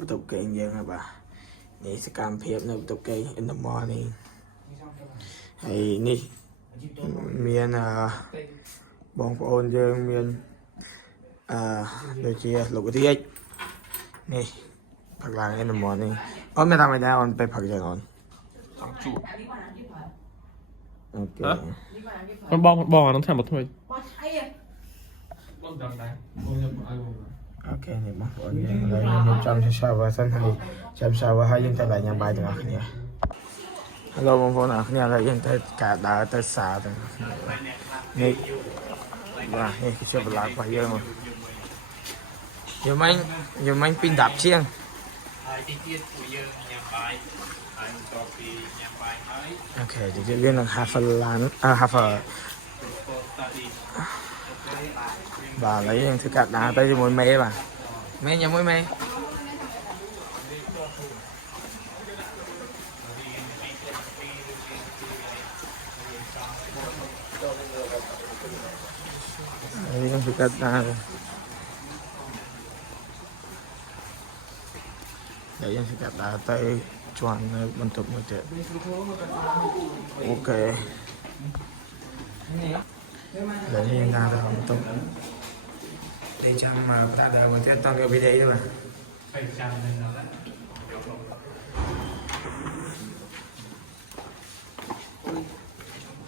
បន្ទប់គេងយើងហើយបាទនេះសកម្មភាពនៅបន្ទប់គេង in the morning ហើយនេះមានបងប្អូនយើងមានដូចជាលោករាជនេះផឹកឡើង in the morning អូនមានតាមឯណាអូនទៅផឹកយ៉ាងអូនចង់ជួបអូខេcon bong nó thành một thôi អូខេនេះបងប្អូនយើងឥឡូវខ្ញុំចាំសាវ៉ាសិនហើយចាំសាវ៉ាហើយយើងទៅញ៉ាំបាយទាំងអស់គ្នា Hello បងប្អូនអរគ្នាឥឡូវយើងទៅការដើរទៅផ្សារទាំងអស់គ្នានេះបាទនេះគឺជាបន្លារបស់យើងយំមិញពី10ជាងហើយទីទៀតពួកយើងញ៉ាំបាយហើយបន្ទាប់ពីញ៉ាំបាយហើយអូខេទីទៀតយើងនឹង have a lunch have a បាទឥឡូវយើងធ្វើការដើរទៅជាមួយមេបាទមេញ៉ាំមួយមេយើងធ្វើការដើរហើយយើងធ្វើការដើរទៅជាន់នៅបន្ទប់មួយទៀតអូខេហើយយើងដើរទៅបន្ទប់để cho mà ta đợi một tí toàn cái video thôi mà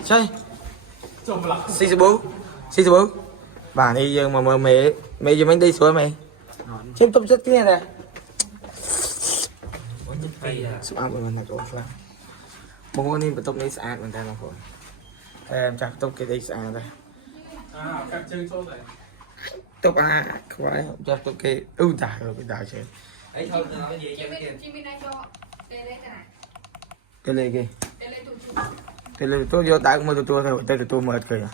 chơi xí số bà đi giờ mà mày giờ mình đi xuống mày xem tôm rất kia nè sụp áp mình là chỗ sao bông con đi bắt tôm đi sạch mình ta mà thôi em chắc tôm cái đi sạch đây các chơi số này tụp quái cho tụp kia đại rồi cái đại chơi ấy thôi cái gì cho cái này kì cái này tôi vô đại cũng mới tôi thôi tôi mệt kìa